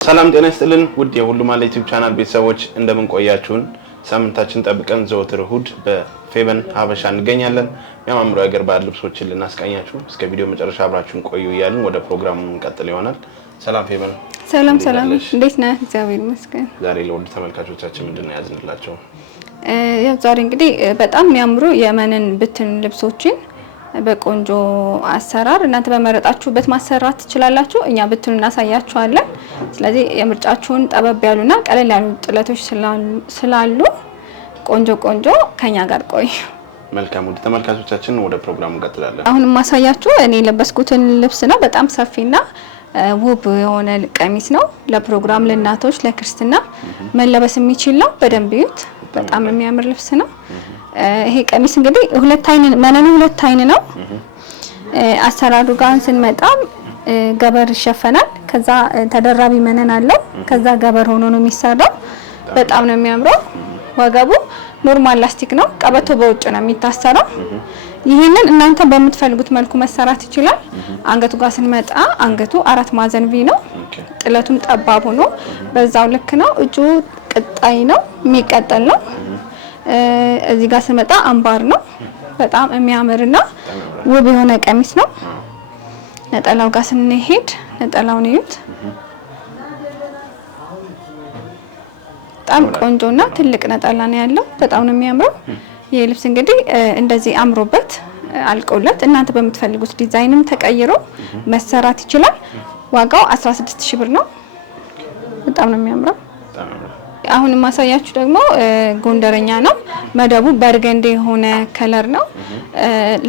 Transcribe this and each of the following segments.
ሰላም ጤና ይስጥልን ውድ የሁሉ ማለት ዩቲዩብ ቻናል ቤተሰቦች እንደምን ቆያችሁን? ሳምንታችን ጠብቀን ዘወትር እሁድ በፌበን ሀበሻ እንገኛለን። የሚያማምሩ የሀገር ባህል ልብሶችን ልናስቃኛችሁ እስከ ቪዲዮ መጨረሻ አብራችሁን ቆዩ እያልን ወደ ፕሮግራሙ እንቀጥል ይሆናል። ሰላም ፌበን። ሰላም እንዴት ነህ? እግዚአብሔር ይመስገን። ዛሬ ለውድ ተመልካቾቻችን ምንድነው ያዝንላቸው? ያው ዛሬ እንግዲህ በጣም የሚያምሩ የመነን ብትን ልብሶችን በቆንጆ አሰራር እናንተ በመረጣችሁበት ማሰራት ትችላላችሁ። እኛ ብትኑ እናሳያችኋለን። ስለዚህ የምርጫችሁን ጠበብ ያሉና ቀለል ያሉ ጥለቶች ስላሉ ቆንጆ ከኛ ጋር ቆዩ። መልካም ውድ ተመልካቾቻችን ወደ ፕሮግራሙ እንቀጥላለን። አሁን ማሳያችሁ እኔ ለበስኩትን ልብስ ነው። በጣም ሰፊና ውብ የሆነ ቀሚስ ነው። ለፕሮግራም፣ ለእናቶች፣ ለክርስትና መለበስ የሚችል ነው። በደንብ ይዩት። በጣም የሚያምር ልብስ ነው። ይሄ ቀሚስ እንግዲህ መነኑ ሁለት አይን ነው። አሰራሩ ጋር ስንመጣ ገበር ይሸፈናል። ከዛ ተደራቢ መነን አለው። ከዛ ገበር ሆኖ ነው የሚሰራው። በጣም ነው የሚያምረው። ወገቡ ኖርማል ላስቲክ ነው። ቀበቶ በውጭ ነው የሚታሰረው። ይሄንን እናንተ በምትፈልጉት መልኩ መሰራት ይችላል። አንገቱ ጋር ስንመጣ አንገቱ 4 ማዕዘን ቪ ነው። ጥለቱም ጠባብ ሆኖ በዛው ልክ ነው። እጁ ቅጣይ ነው፣ የሚቀጠል ነው። እዚህ ጋር ስመጣ አምባር ነው። በጣም የሚያምርና ውብ የሆነ ቀሚስ ነው። ነጠላው ጋር ስንሄድ ነጠላውን እዩት። በጣም ቆንጆና ትልቅ ነጠላ ነው ያለው። በጣም ነው የሚያምረው። ይሄ ልብስ እንግዲህ እንደዚህ አምሮበት አልቆለት እናንተ በምትፈልጉት ዲዛይንም ተቀይሮ መሰራት ይችላል። ዋጋው 16000 ብር ነው። በጣም ነው የሚያምረው። አሁን ማሳያችሁ ደግሞ ጎንደረኛ ነው። መደቡ በርገንዴ የሆነ ከለር ነው።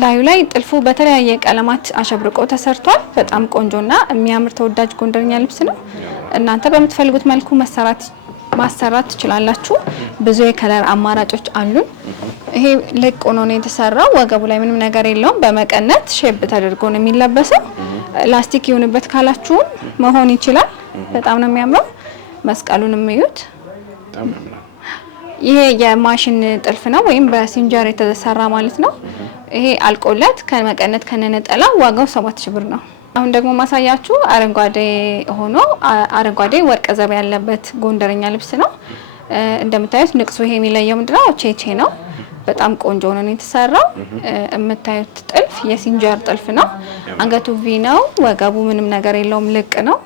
ላዩ ላይ ጥልፉ በተለያየ ቀለማት አሸብርቆ ተሰርቷል። በጣም ቆንጆና የሚያምር ተወዳጅ ጎንደረኛ ልብስ ነው። እናንተ በምትፈልጉት መልኩ ማሰራት ትችላላችሁ። ብዙ የከለር አማራጮች አሉን። ይሄ ልቅ ሆኖ ነው የተሰራው። ወገቡ ላይ ምንም ነገር የለውም። በመቀነት ሼፕ ተደርጎ ነው የሚለበሰው። ላስቲክ ይሁንበት ካላችሁም መሆን ይችላል። በጣም ነው የሚያምረው። መስቀሉንም እዩት። ይሄ የማሽን ጥልፍ ነው ወይም በሲንጀር የተሰራ ማለት ነው። ይሄ አልቆለት ከመቀነት ከነነጠላ ዋጋው 7000 ብር ነው። አሁን ደግሞ ማሳያችሁ አረንጓዴ ወርቀ ዘብ ያለበት ጎንደረኛ ልብስ ነው። እንደምታዩት ንቅሱ ይሄ የሚለየው ምንድነው? ቼቼ ነው። በጣም ቆንጆ ነው የተሰራው። የምታዩት ጥልፍ የሲንጀር ጥልፍ ነው። አንገቱ ቪ ነው። ወገቡ ምንም ነገር የለውም፣ ልቅ ነው።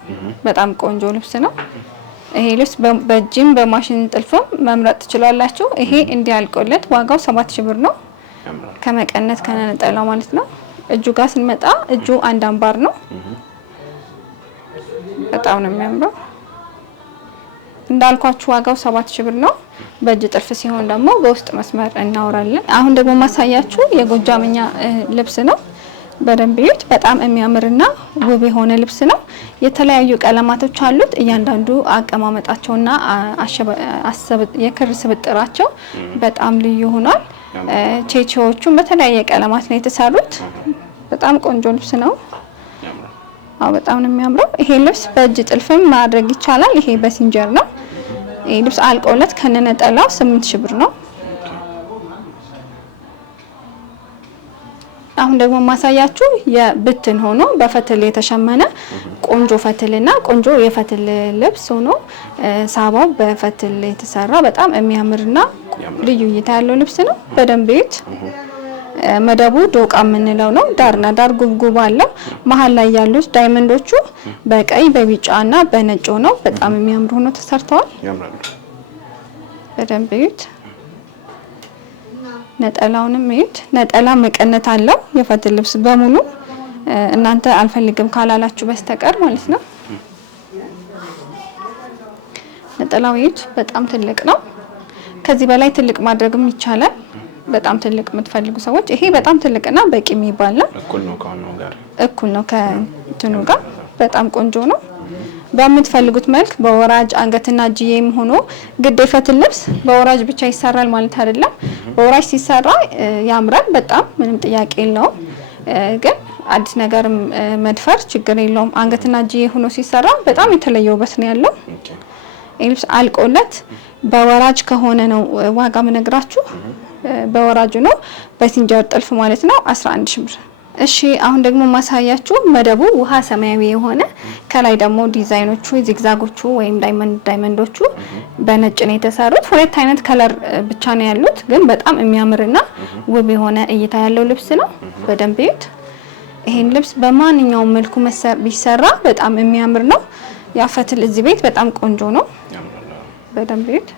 በጣም ቆንጆ ልብስ ነው። ይሄ ልብስ በእጅም በማሽን ጥልፍም መምረጥ ትችላላችሁ። ይሄ እንዲያልቆለት ዋጋው 7000 ብር ነው። ከመቀነት ከነጠላው ማለት ነው። እጁ ጋር ስንመጣ እጁ አንድ አምባር ነው። በጣም ነው የሚያምረው። እንዳልኳችሁ ዋጋው 7000 ብር ነው። በእጅ ጥልፍ ሲሆን ደግሞ በውስጥ መስመር እናወራለን። አሁን ደግሞ ማሳያችሁ የጎጃምኛ ልብስ ነው። በደንብ ይዩት። በጣም የሚያምርና ውብ የሆነ ልብስ ነው። የተለያዩ ቀለማቶች አሉት። እያንዳንዱ አቀማመጣቸውና የክር ስብጥራቸው በጣም ልዩ ሆኗል። ቼቼዎቹም በተለያየ ቀለማት ነው የተሰሩት። በጣም ቆንጆ ልብስ ነው። በጣም ነው የሚያምረው። ይሄ ልብስ በእጅ ጥልፍም ማድረግ ይቻላል። ይሄ በሲንጀር ነው። ይሄ ልብስ አልቆለት ከነነጠላው 8000 ብር ነው። አሁን ደግሞ ማሳያችሁ የብትን ሆኖ በፈትል የተሸመነ ቆንጆ ፈትልና ቆንጆ የፈትል ልብስ ሆኖ ሳባው በፈትል የተሰራ በጣም የሚያምርና ልዩ እይታ ያለው ልብስ ነው። በደንብ እዩት። መደቡ ዶቃ የምንለው ነው። ዳርና ዳር ጉብጉብ አለው። መሀል ላይ ያሉት ዳይመንዶቹ በቀይ በቢጫና በነጭ ነው። በጣም የሚያምሩ ሆኖ ተሰርተዋል። በደንብ እዩት። ነጠላውንም እዩት። ነጠላ መቀነት አለው። የፈትል ልብስ በሙሉ እናንተ አልፈልግም ካላላችሁ በስተቀር ማለት ነው። ነጠላው እዩት። በጣም ትልቅ ነው። ከዚህ በላይ ትልቅ ማድረግም ይቻላል። በጣም ትልቅ የምትፈልጉ ሰዎች ይሄ በጣም ትልቅና በቂ የሚባል ነው። እኩል ነው ከእንትኑ ጋር። በጣም ቆንጆ ነው። በምትፈልጉት መልክ በወራጅ አንገትና እጅዬም ሆኖ ግድ የፈትል ልብስ በወራጅ ብቻ ይሰራል ማለት አይደለም። በወራጅ ሲሰራ ያምራል። በጣም ምንም ጥያቄ የለውም። ግን አዲስ ነገር መድፈር ችግር የለውም። አንገትና እጅዬ ሆኖ ሲሰራ በጣም የተለየ ውበት ነው ያለው። ይህ ልብስ አልቆለት በወራጅ ከሆነ ነው ዋጋ ምነግራችሁ። በወራጁ ነው በሲንጀር ጥልፍ ማለት ነው 11000 ብር እሺ አሁን ደግሞ ማሳያችሁ መደቡ ውሃ ሰማያዊ የሆነ ከላይ ደግሞ ዲዛይኖቹ ዚግዛጎቹ ወይም ዳይመንዶቹ በነጭ ነው የተሰሩት። ሁለት አይነት ከለር ብቻ ነው ያሉት፣ ግን በጣም የሚያምርና ውብ የሆነ እይታ ያለው ልብስ ነው። በደንብ እዩት። ይሄን ልብስ በማንኛውም መልኩ ቢሰራ በጣም የሚያምር ነው። ያፈትል እዚህ ቤት በጣም ቆንጆ ነው። በደንብ እዩት።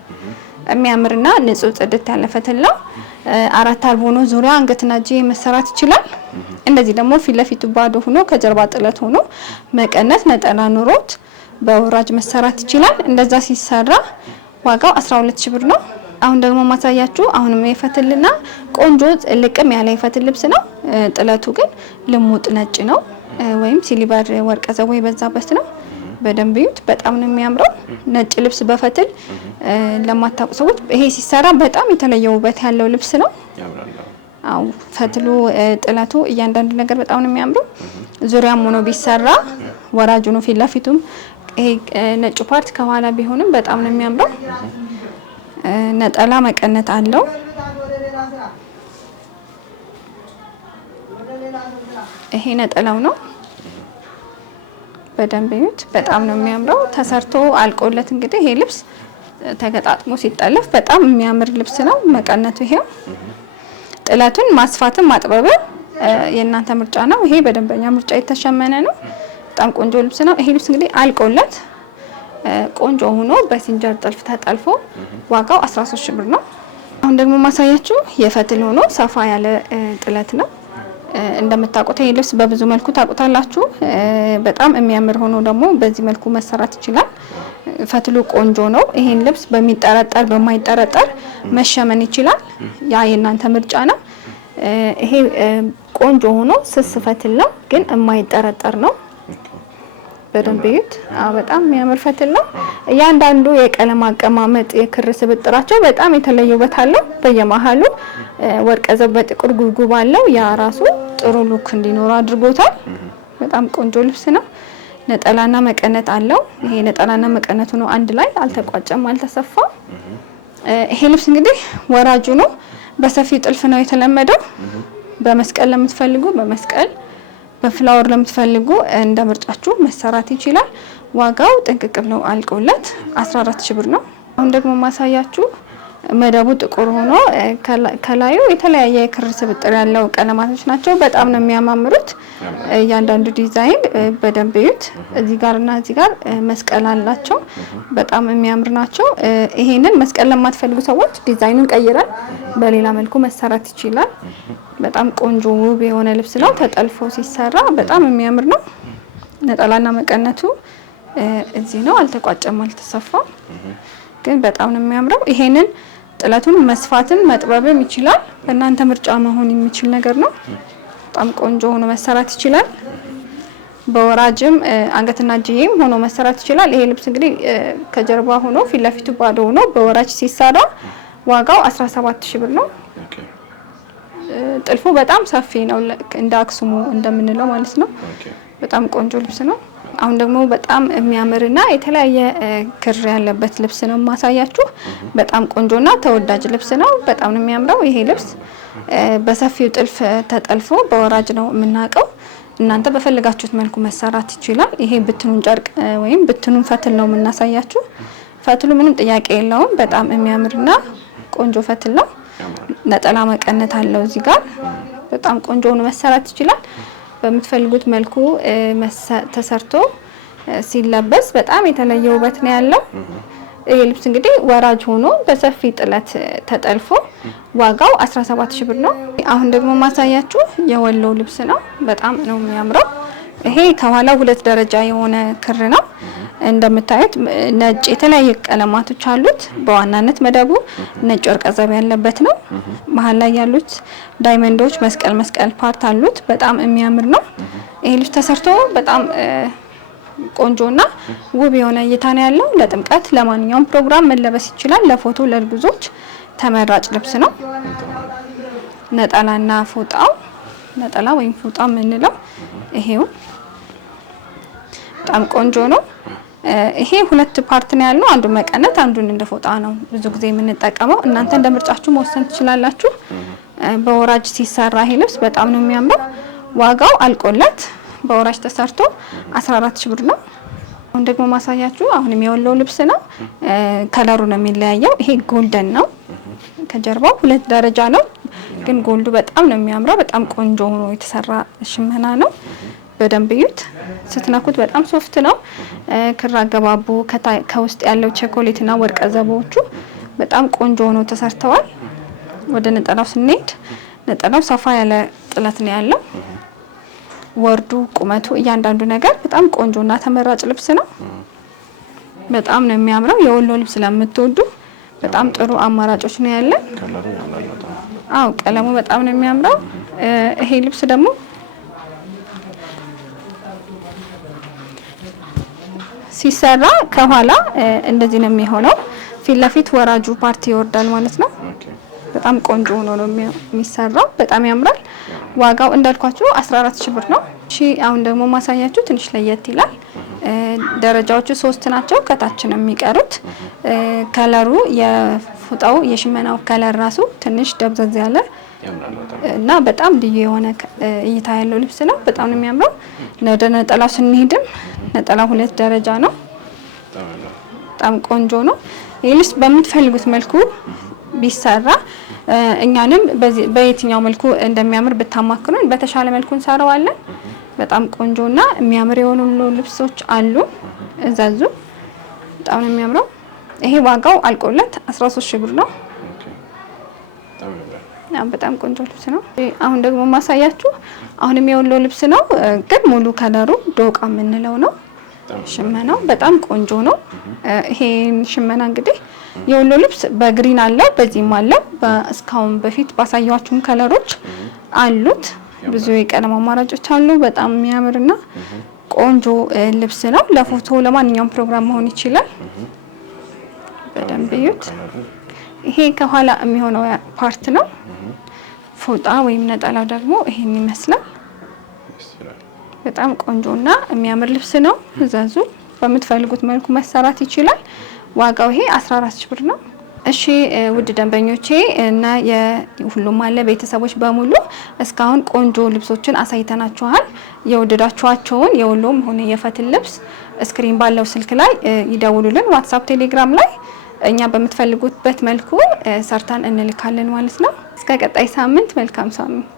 የሚያምርና ንጹህ ጽድት ያለ ፈትል ነው። 4 አልቦ ነው። ዙሪያ አንገትና እጅ መሰራት ይችላል። እንደዚህ ደግሞ ፊት ለፊቱ ባዶ ሆኖ ከጀርባ ጥለት ሆኖ መቀነት ነጠላ ኑሮት በወራጅ መሰራት ይችላል። እንደዛ ሲሰራ ዋጋው 12000 ብር ነው። አሁን ደግሞ ማሳያችሁ አሁንም የፈትልና ቆንጆ ልቅም ያለ የፈትል ልብስ ነው። ጥለቱ ግን ልሙጥ ነጭ ነው ወይም ሲልቨር ወርቀ ዘቦ የበዛበት ነው። በደንብ እዩት። በጣም ነው የሚያምረው። ነጭ ልብስ በፈትል ለማታውቁ ሰዎች ይሄ ሲሰራ በጣም የተለየ ውበት ያለው ልብስ ነው። አው ፈትሉ ጥለቱ እያንዳንዱ ነገር በጣም ነው የሚያምረው። ዙሪያም ሆኖ ቢሰራ ወራጁ ነው ፊት ለፊቱም ይሄ ነጭ ፓርት ከኋላ ቢሆንም በጣም ነው የሚያምረው። ነጠላ መቀነት አለው። ይሄ ነጠላው ነው። በደንብ እዩት። በጣም ነው የሚያምረው። ተሰርቶ አልቆለት እንግዲህ ይሄ ልብስ ተገጣጥሞ ሲጠለፍ በጣም የሚያምር ልብስ ነው። መቀነቱ ይሄው። ጥለቱን ማስፋትም ማጥበብም የእናንተ ምርጫ ነው። ይሄ በደንበኛ ምርጫ የተሸመነ ነው። በጣም ቆንጆ ልብስ ነው። ይሄ ልብስ እንግዲህ አልቆለት ቆንጆ ሆኖ በሲንጀር ጥልፍ ተጠልፎ ዋጋው 13000 ብር ነው። አሁን ደግሞ ማሳያችሁ የፈትል ሆኖ ሰፋ ያለ ጥለት ነው። እንደምታውቁት ይሄ ልብስ በብዙ መልኩ ታውቁታላችሁ። በጣም የሚያምር ሆኖ ደግሞ በዚህ መልኩ መሰራት ይችላል። ፈትሉ ቆንጆ ነው። ይሄን ልብስ በሚጠረጠር በማይጠረጠር መሸመን ይችላል። ያ የእናንተ ምርጫ ነው። ይሄ ቆንጆ ሆኖ ስስ ፈትል ነው፣ ግን የማይጠረጠር ነው። በደንብ እዩት። በጣም የሚያምር ፈትል ነው። እያንዳንዱ የቀለም አቀማመጥ የክር ስብጥራቸው በጣም የተለየ ውበት አለው። በየመሃሉ ወርቀ ዘብ በጥቁር ጉብጉብ አለው። ያ ራሱ ጥሩ ሉክ እንዲኖር አድርጎታል። በጣም ቆንጆ ልብስ ነው። ነጠላና መቀነት አለው። ይሄ ነጠላና መቀነቱ ነው አንድ ላይ አልተቋጨም፣ አልተሰፋም። ይሄ ልብስ እንግዲህ ወራጁ ነው። በሰፊው ጥልፍ ነው የተለመደው። በመስቀል ለምትፈልጉ በመስቀል በፍላወር ለምትፈልጉ እንደ ምርጫችሁ መሰራት ይችላል። ዋጋው ጥንቅቅ ብለው አልቆለት 14000 ብር ነው። አሁን ደግሞ ማሳያችሁ መደቡ ጥቁር ሆኖ ከላዩ የተለያየ የክር ስብጥር ያለው ቀለማቶች ናቸው። በጣም ነው የሚያማምሩት። እያንዳንዱ ዲዛይን በደንብ እዩት። እዚህ ጋርና እዚህ ጋር መስቀል አላቸው። በጣም የሚያምር ናቸው። ይሄንን መስቀል ለማትፈልጉ ሰዎች ዲዛይኑን ቀይረን በሌላ መልኩ መሰራት ይችላል። በጣም ቆንጆ ውብ የሆነ ልብስ ነው። ተጠልፎ ሲሰራ በጣም የሚያምር ነው። ነጠላና መቀነቱ እዚህ ነው። አልተቋጨም፣ አልተሰፋም፣ ግን በጣም ነው የሚያምረው። ይሄንን ጥለቱን መስፋትም መጥበብም ይችላል። በእናንተ ምርጫ መሆን የሚችል ነገር ነው። በጣም ቆንጆ ሆኖ መሰራት ይችላል። በወራጅም አንገትና እጅዬም ሆኖ መሰራት ይችላል። ይሄ ልብስ እንግዲህ ከጀርባ ሆኖ ፊት ለፊቱ ባዶ ሆኖ በወራጅ ሲሰራ ዋጋው 17000 ብር ነው። ጥልፉ በጣም ሰፊ ነው፣ እንደ አክሱሙ እንደምንለው ማለት ነው። በጣም ቆንጆ ልብስ ነው። አሁን ደግሞ በጣም የሚያምርና የተለያየ ክር ያለበት ልብስ ነው ማሳያችሁ። በጣም ቆንጆና ተወዳጅ ልብስ ነው። በጣም ነው የሚያምረው። ይሄ ልብስ በሰፊው ጥልፍ ተጠልፎ በወራጅ ነው የምናውቀው። እናንተ በፈለጋችሁት መልኩ መሰራት ይችላል። ይሄ ብትኑን ጨርቅ ወይም ብትኑን ፈትል ነው የምናሳያችሁ። ፈትሉ ምንም ጥያቄ የለውም። በጣም የሚያምርና ቆንጆ ፈትል ነው። ነጠላ መቀነት አለው እዚህ ጋር። በጣም ቆንጆ ሆኖ መሰራት ይችላል። በምትፈልጉት መልኩ ተሰርቶ ሲለበስ በጣም የተለየ ውበት ነው ያለው። ይሄ ልብስ እንግዲህ ወራጅ ሆኖ በሰፊ ጥለት ተጠልፎ ዋጋው 17000 ብር ነው። አሁን ደግሞ ማሳያችሁ የወሎ ልብስ ነው። በጣም ነው የሚያምረው። ይሄ ከኋላ 2 ደረጃ የሆነ ክር ነው። እንደምታዩት ነጭ የተለያየ ቀለማቶች አሉት። በዋናነት መደቡ ነጭ ወርቀ ዘብ ያለበት ነው። መሀል ላይ ያሉት ዳይመንዶች መስቀል ፓርት አሉት። በጣም የሚያምር ነው። ይሄ ልብስ ተሰርቶ በጣም ቆንጆና ውብ የሆነ እይታ ነው ያለው። ለጥምቀት ለማንኛውም ፕሮግራም መለበስ ይችላል። ለፎቶ ለልጉዞች ተመራጭ ልብስ ነው። ነጠላና ፎጣው ነጠላ ወይም ፎጣ የምንለው ይሄው በጣም ቆንጆ ነው። ይሄ 2 ፓርት ነው ያለው። አንዱ መቀነት አንዱን እንደ ፎጣ ነው ብዙ ጊዜ የምንጠቀመው። እናንተ እንደ ምርጫችሁ መወሰን ትችላላችሁ። በወራጅ ሲሰራ ይሄ ልብስ በጣም ነው የሚያምረው። ዋጋው አልቆለት በወራጅ ተሰርቶ 14 ሺህ ብር ነው። አሁን ደግሞ ማሳያችሁ አሁንም የወሎ ልብስ ነው። ከለሩ ነው የሚለያየው። ይሄ ጎልደን ነው። ከጀርባው 2 ደረጃ ነው፣ ግን ጎልዱ በጣም ነው የሚያምረው። በጣም ቆንጆ ሆኖ የተሰራ ሽመና ነው። በደንብ እዩት። ስትነኩት በጣም ሶፍት ነው። ክር አገባቡ ከውስጥ ያለው ቸኮሌትና ወርቀ ዘቦቹ በጣም ቆንጆ ሆኖ ተሰርተዋል። ወደ ነጠላው ስንሄድ ነጠላው ሰፋ ያለ ጥለት ነው ያለው። ወርዱ፣ ቁመቱ፣ እያንዳንዱ ነገር በጣም ቆንጆና ተመራጭ ልብስ ነው። በጣም ነው የሚያምረው። የወሎ ልብስ ለምትወዱ በጣም ጥሩ አማራጮች ነው ያለን። አዎ ቀለሙ በጣም ነው የሚያምረው። ይሄ ልብስ ደግሞ ሲሰራ ከኋላ እንደዚህ ነው የሚሆነው። ፊት ለፊት ወራጁ ፓርቲ ይወርዳል ማለት ነው። በጣም ቆንጆ ሆኖ ነው የሚሰራው። በጣም ያምራል። ዋጋው እንዳልኳችሁ 14 ሺህ ብር ነው። እሺ አሁን ደግሞ ማሳያችሁ ትንሽ ለየት ይላል። ደረጃዎቹ 3 ናቸው። ከታች ነው የሚቀሩት። ከለሩ የፉጣው የሽመናው ከለር ራሱ ትንሽ ደብዘዝ ያለ እና በጣም ልዩ የሆነ እይታ ያለው ልብስ ነው። በጣም ነው የሚያምረው። ወደ ነጠላው ስንሄድም ነጠላው 2 ደረጃ ነው። በጣም ቆንጆ ነው። ይህ ልብስ በምትፈልጉት መልኩ ቢሰራ እኛንም በየትኛው መልኩ እንደሚያምር ብታማክሩን በተሻለ መልኩ እንሰራዋለን። በጣም ቆንጆና የሚያምር የሆኑ ልብሶች አሉ። እዛዙ በጣም ነው የሚያምረው። ይሄ ዋጋው አልቆለት 13 ሺህ ብር ነው። በጣም ቆንጆ ልብስ ነው። አሁን ደግሞ ማሳያችሁ አሁንም የወሎ ልብስ ነው፣ ግን ሙሉ ከለሩ ዶቃ የምንለው ነው። ሽመናው በጣም ቆንጆ ነው። ይሄ ሽመና እንግዲህ የወሎ ልብስ በግሪን አለው፣ በዚህም አለው። እስካሁን በፊት ባሳያችሁም ከለሮች አሉት። ብዙ የቀለም አማራጮች አሉ። በጣም የሚያምርና ቆንጆ ልብስ ነው። ለፎቶ ለማንኛውም ፕሮግራም መሆን ይችላል። በደንብ እዩት። ይሄ ከኋላ የሚሆነው ፓርት ነው። ፎጣ ወይም ነጠላው ደግሞ ይሄን ይመስላል። በጣም ቆንጆና የሚያምር ልብስ ነው። እዛዙ በምትፈልጉት መልኩ መሰራት ይችላል። ዋጋው ይሄ 14 ሺህ ብር ነው። እሺ ውድ ደንበኞቼ እና የሁሉም አለ ቤተሰቦች በሙሉ እስካሁን ቆንጆ ልብሶችን አሳይተናችኋል። የወደዳችኋቸውን የወሎም ሆነ የፈትል ልብስ ስክሪን ባለው ስልክ ላይ ይደውሉልን። ዋትስአፕ፣ ቴሌግራም ላይ እኛ በምትፈልጉበት መልኩ ሰርተን እንልካለን ማለት ነው። እስከ ቀጣይ ሳምንት መልካም ሳምንት።